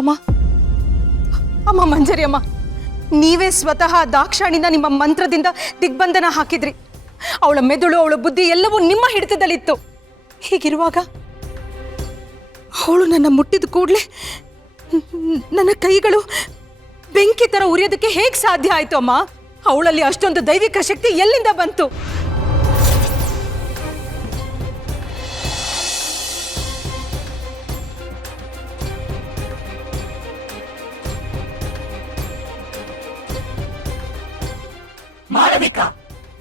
ಅಮ್ಮ ಅಮ್ಮ ಮಂಜರಿ ಅಮ್ಮ, ನೀವೇ ಸ್ವತಃ ದಾಕ್ಷಾಣಿನ ನಿಮ್ಮ ಮಂತ್ರದಿಂದ ದಿಗ್ಬಂಧನ ಹಾಕಿದ್ರಿ. ಅವಳ ಮೆದುಳು, ಅವಳ ಬುದ್ಧಿ ಎಲ್ಲವೂ ನಿಮ್ಮ ಹಿಡಿತದಲ್ಲಿತ್ತು. ಹೀಗಿರುವಾಗ ಅವಳು ನನ್ನ ಮುಟ್ಟಿದ ಕೂಡಲೇ ನನ್ನ ಕೈಗಳು ಬೆಂಕಿ ತರ ಉರಿಯೋದಕ್ಕೆ ಹೇಗೆ ಸಾಧ್ಯ ಆಯ್ತು ಅಮ್ಮ? ಅವಳಲ್ಲಿ ಅಷ್ಟೊಂದು ದೈವಿಕ ಶಕ್ತಿ ಎಲ್ಲಿಂದ ಬಂತು? ಮಾಳವಿಕಾ,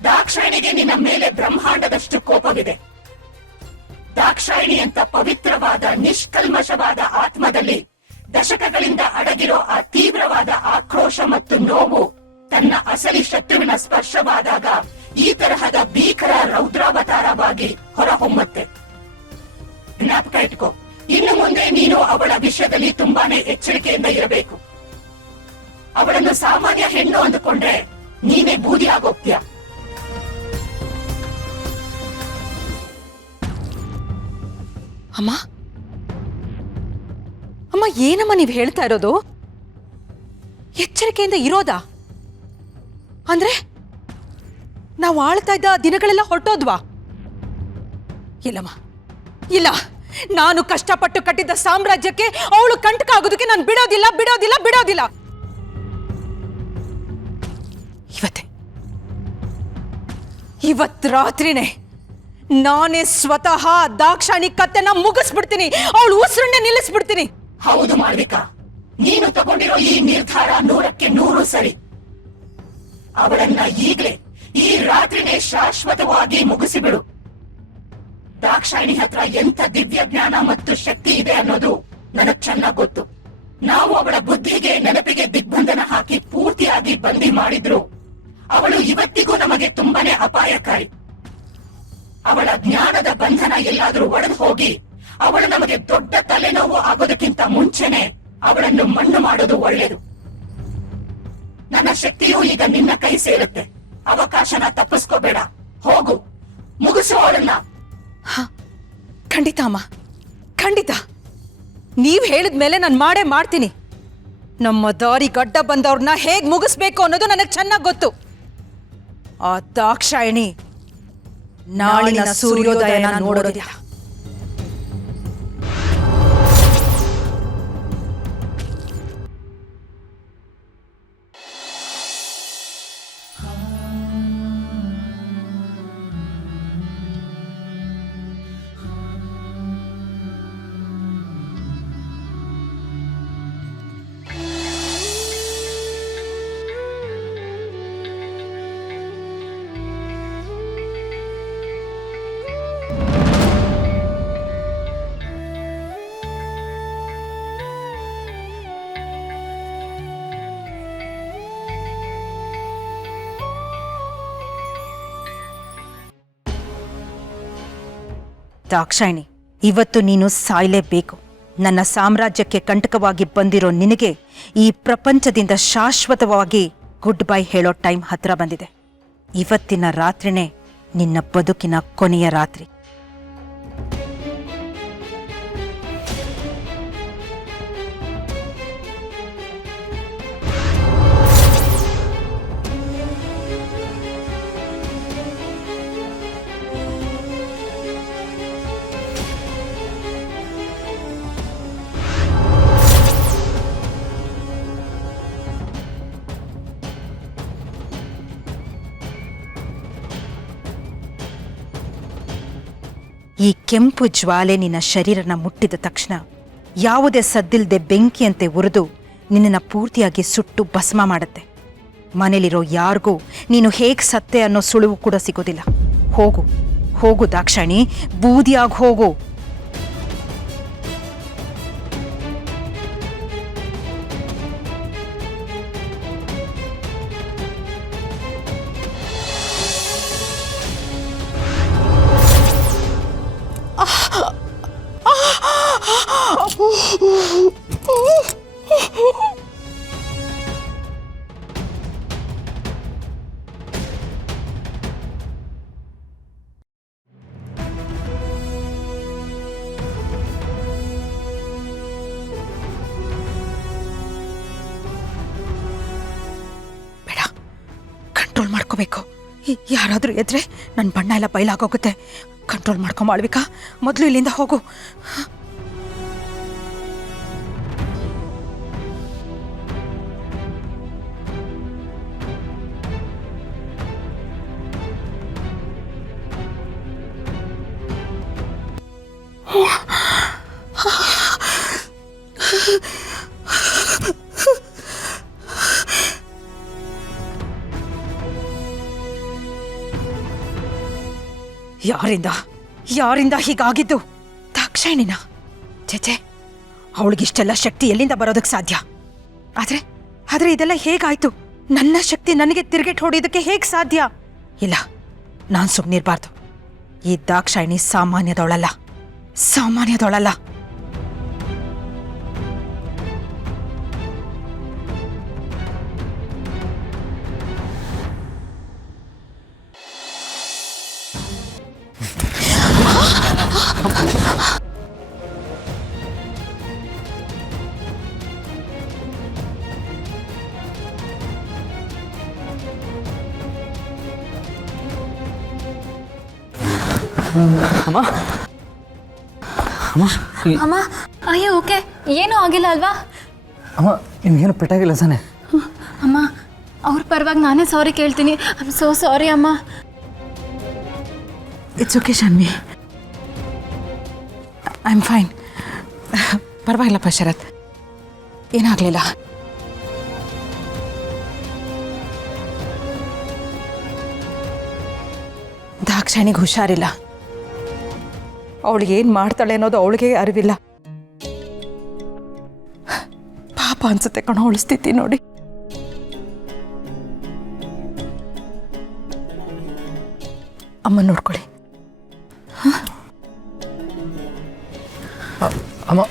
ದಾಕ್ಷಾಯಿಣಿಗೆ ನಿನ್ನ ಮೇಲೆ ಬ್ರಹ್ಮಾಂಡದಷ್ಟು ಕೋಪವಿದೆ. ದಾಕ್ಷಾಯಿಣಿ ಅಂತ ಪವಿತ್ರವಾದ ನಿಷ್ಕಲ್ಮಶವಾದ ಆತ್ಮದಲ್ಲಿ ದಶಕಗಳಿಂದ ಅಡಗಿರೋ ಆ ತೀವ್ರವಾದ ಆಕ್ರೋಶ ಮತ್ತು ನೋವು ತನ್ನ ಅಸಲಿ ಶತ್ರುವಿನ ಸ್ಪರ್ಶವಾದಾಗ ಈ ತರಹದ ಭೀಕರ ರೌದ್ರಾವತಾರವಾಗಿ ಹೊರಹೊಮ್ಮುತ್ತೆ. ಜ್ಞಾಪಕ ಇಟ್ಕೋ, ಇನ್ನು ಮುಂದೆ ನೀನು ಅವಳ ವಿಷಯದಲ್ಲಿ ತುಂಬಾನೇ ಎಚ್ಚರಿಕೆಯಿಂದ ಇರಬೇಕು. ಅವಳನ್ನು ಸಾಮಾನ್ಯ ಹೆಣ್ಣು ಅಂದುಕೊಂಡ್ರೆ ನೀನೇ ಬೂದಿ ಆಗೋಗ್ತೀಯ. ಅಮ್ಮ ಅಮ್ಮ, ಏನಮ್ಮ ನೀವು ಹೇಳ್ತಾ ಇರೋದು? ಎಚ್ಚರಿಕೆಯಿಂದ ಇರೋದಾ ಅಂದ್ರೆ ನಾವು ಆಳ್ತಾ ಇದ್ದ ದಿನಗಳೆಲ್ಲ ಹೊರಟೋದ್ವಾ? ಇಲ್ಲಮ್ಮ, ಇಲ್ಲ. ನಾನು ಕಷ್ಟಪಟ್ಟು ಕಟ್ಟಿದ್ದ ಸಾಮ್ರಾಜ್ಯಕ್ಕೆ ಅವಳು ಕಂಟಕ ಆಗೋದಕ್ಕೆ ನಾನು ಬಿಡೋದಿಲ್ಲ ಬಿಡೋದಿಲ್ಲ ಬಿಡೋದಿಲ್ಲ. ಇವತ್ತು ರಾತ್ರಿನೇ ನಾನೇ ಸ್ವತಃ ದಾಕ್ಷಾಣಿ ಕತ್ತೆನ ಮುಗಿಸ್ಬಿಡ್ತೀನಿ. ಅವಳು ಉಸಿರನ್ನೇ ನಿಲ್ಲಿಸ್ಬಿಡ್ತೀನಿ. ಹೌದು ಮಾಳವಿಕಾ, ನೀನು ತಗೊಂಡಿರೋ ಈ ನಿರ್ಧಾರ 100ಕ್ಕೆ 100 ಸರಿ. ಅವಳನ್ನ ಈಗಲೇ ಈ ರಾತ್ರಿನೇ ಶಾಶ್ವತವಾಗಿ ಮುಗಿಸಿಬಿಡು. ದಾಕ್ಷಾಯಿಣಿ ಹತ್ರ ಎಂಥ ದಿವ್ಯ ಜ್ಞಾನ ಮತ್ತು ಶಕ್ತಿ ಇದೆ ಅನ್ನೋದು ನನಗ್ ಚೆನ್ನಾಗ್ ಗೊತ್ತು. ನಾವು ಅವಳ ಬುದ್ಧಿಗೆ ನೆನಪಿಗೆ ದಿಗ್ಬಂಧನ ಹಾಕಿ ಪೂರ್ತಿಯಾಗಿ ಬಂದಿ ಮಾಡಿದ್ರು ಅವಳು ಇವತ್ತಿಗೂ ನಮಗೆ ತುಂಬಾನೇ ಅಪಾಯಕಾರಿ. ಅವಳ ಜ್ಞಾನದ ಬಂಧನ ಎಲ್ಲಾದ್ರೂ ಒಡೆದು ಹೋಗಿ ಅವಳು ನಮಗೆ ದೊಡ್ಡ ತಲೆನೋವು ಆಗೋದಕ್ಕಿಂತ ಮುಂಚೆನೆ ಅವಳನ್ನು ಮಣ್ಣು ಮಾಡೋದು ಒಳ್ಳೆಯದು. ನನ್ನ ಶಕ್ತಿಯು ಈಗ ನಿನ್ನ ಕೈ ಸೇರುತ್ತೆ. ಅವಕಾಶನ ತಪ್ಪಿಸ್ಕೋಬೇಡ. ಹೋಗು, ಮುಗಿಸು ಅವಳನ್ನ. ಖಂಡಿತ ಅಮ್ಮ, ಖಂಡಿತ. ನೀವ್ ಹೇಳಿದ್ಮೇಲೆ ನಾನು ಮಾಡೇ ಮಾಡ್ತೀನಿ. ನಮ್ಮ ದಾರಿ ಗಡ್ಡ ಬಂದವ್ರನ್ನ ಹೇಗ್ ಮುಗಿಸ್ಬೇಕು ಅನ್ನೋದು ನನಗೆ ಚೆನ್ನಾಗಿ ಗೊತ್ತು. ಆ ದಾಕ್ಷಾಯಿಣಿ ನಾಳಿನ ಸೂರ್ಯೋದಯನ ನೋಡೋದಿಲ್ಲ. ದಾಕ್ಷಾಯಿಣಿ, ಇವತ್ತು ನೀನು ಸಾಯಲೇಬೇಕು. ನನ್ನ ಸಾಮ್ರಾಜ್ಯಕ್ಕೆ ಕಂಟಕವಾಗಿ ಬಂದಿರೋ ನಿನಗೆ ಈ ಪ್ರಪಂಚದಿಂದ ಶಾಶ್ವತವಾಗಿ ಗುಡ್ ಬೈ ಹೇಳೋ ಟೈಮ್ ಹತ್ರ ಬಂದಿದೆ. ಇವತ್ತಿನ ರಾತ್ರಿನೇ ನಿನ್ನ ಬದುಕಿನ ಕೊನೆಯ ರಾತ್ರಿ. ಈ ಕೆಂಪು ಜ್ವಾಲೆ ನಿನ್ನ ಶರೀರನ ಮುಟ್ಟಿದ ತಕ್ಷಣ ಯಾವುದೇ ಸದ್ದಿಲ್ದೆ ಬೆಂಕಿಯಂತೆ ಉರಿದು ನಿನ್ನನ್ನು ಪೂರ್ತಿಯಾಗಿ ಸುಟ್ಟು ಭಸ್ಮ ಮಾಡುತ್ತೆ. ಮನೇಲಿರೋ ಯಾರಿಗೂ ನೀನು ಹೇಗೆ ಸತ್ತೆ ಅನ್ನೋ ಸುಳಿವು ಕೂಡ ಸಿಗೋದಿಲ್ಲ. ಹೋಗು ಹೋಗು ದಾಕ್ಷಾಯಿಣಿ, ಬೂದಿಯಾಗಿ ಹೋಗು. ಕಂಟ್ರೋಲ್ ಮಾಡ್ಕೋಬೇಕು. ಯಾರಾದರೂ ಎದ್ರೆ ನನ್ನ ಬಣ್ಣ ಎಲ್ಲ ಬಯಲಾಗೋಗುತ್ತೆ. ಕಂಟ್ರೋಲ್ ಮಾಡ್ಕೊಂಬಾಳ್ವಿಕಾ, ಮೊದಲು ಇಲ್ಲಿಂದ ಹೋಗು. ಯಾರಿಂದ ಹೀಗಾಗಿದ್ದು? ದಾಕ್ಷಾಯಿಣಿನ? ಚೇಚೆ, ಅವಳಿಗಿಷ್ಟೆಲ್ಲ ಶಕ್ತಿ ಎಲ್ಲಿಂದ ಬರೋದಕ್ಕೆ ಸಾಧ್ಯ? ಆದ್ರೆ ಇದೆಲ್ಲ ಹೇಗಾಯ್ತು? ನನ್ನ ಶಕ್ತಿ ನನಗೆ ತಿರುಗೇಟ್ ಹೊಡೆಯೋದಕ್ಕೆ ಹೇಗೆ ಸಾಧ್ಯ? ಇಲ್ಲ, ನಾನು ಸುಮ್ಮನಿರಬಾರ್ದು. ಈ ದಾಕ್ಷಾಯಿಣಿ ಸಾಮಾನ್ಯದವಳಲ್ಲ. ಅಮ್ಮ ಅಮ್ಮ ಅಮ್ಮ, ಅಯ್ಯೋ ಓಕೆ, ಏನೂ ಆಗಿಲ್ಲ ಅಲ್ವಾ? ಅಮ್ಮ, ನಿಮ್ಗೇನು ಪೆಟ್ಟಾಗಿಲ್ಲ ತಾನೆ? ಅಮ್ಮ, ಅವ್ರ ಪರವಾಗಿ ನಾನೇ ಸಾರಿ ಕೇಳ್ತೀನಿ. ಐ ಆಮ್ ಸೋ ಸಾರಿ ಅಮ್ಮ. It's okay Shanvi, I am fine. ಪರವಾಗಿಲ್ಲಪ್ಪ ಶರತ್, ಏನಾಗಲಿಲ್ಲ. ದಾಕ್ಷಾಯಿಣಿಗೆ ಹುಷಾರಿಲ್ಲ. ಅವಳಿಗೆ ಏನು ಮಾಡ್ತಾಳೆ ಅನ್ನೋದು ಅವಳಿಗೆ ಅರಿವಿಲ್ಲ. ಪಾಪ ಅನ್ಸುತ್ತೆ ಕಣೋ ಅವಳ ಸ್ಥಿತಿ ನೋಡಿ. ಅಮ್ಮ ನೋಡ್ಕೊಳ್ಳಿ. ಅಮ್ಮ,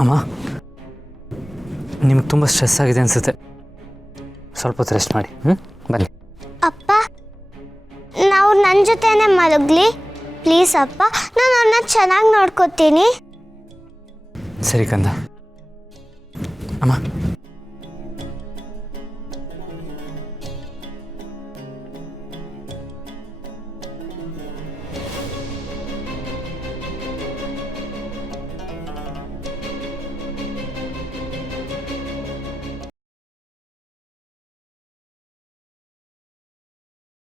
ಅಮ್ಮ, ನಿಮ್ಗೆ ತುಂಬ ಸ್ಟ್ರೆಸ್ ಆಗಿದೆ ಅನಿಸುತ್ತೆ. ಸ್ವಲ್ಪ ಹೊತ್ತು ರೆಸ್ಟ್ ಮಾಡಿ. ಬನ್ನಿ. ಅಪ್ಪ, ನಾವು ನನ್ನ ಜೊತೆನೇ ಮಲಗಲಿ ಪ್ಲೀಸ್ ಅಪ್ಪ. ನಾನು ಅವನ್ನ ಚೆನ್ನಾಗಿ ನೋಡ್ಕೋತೀನಿ. ಸರಿ ಕಂದ. ಅಮ್ಮ,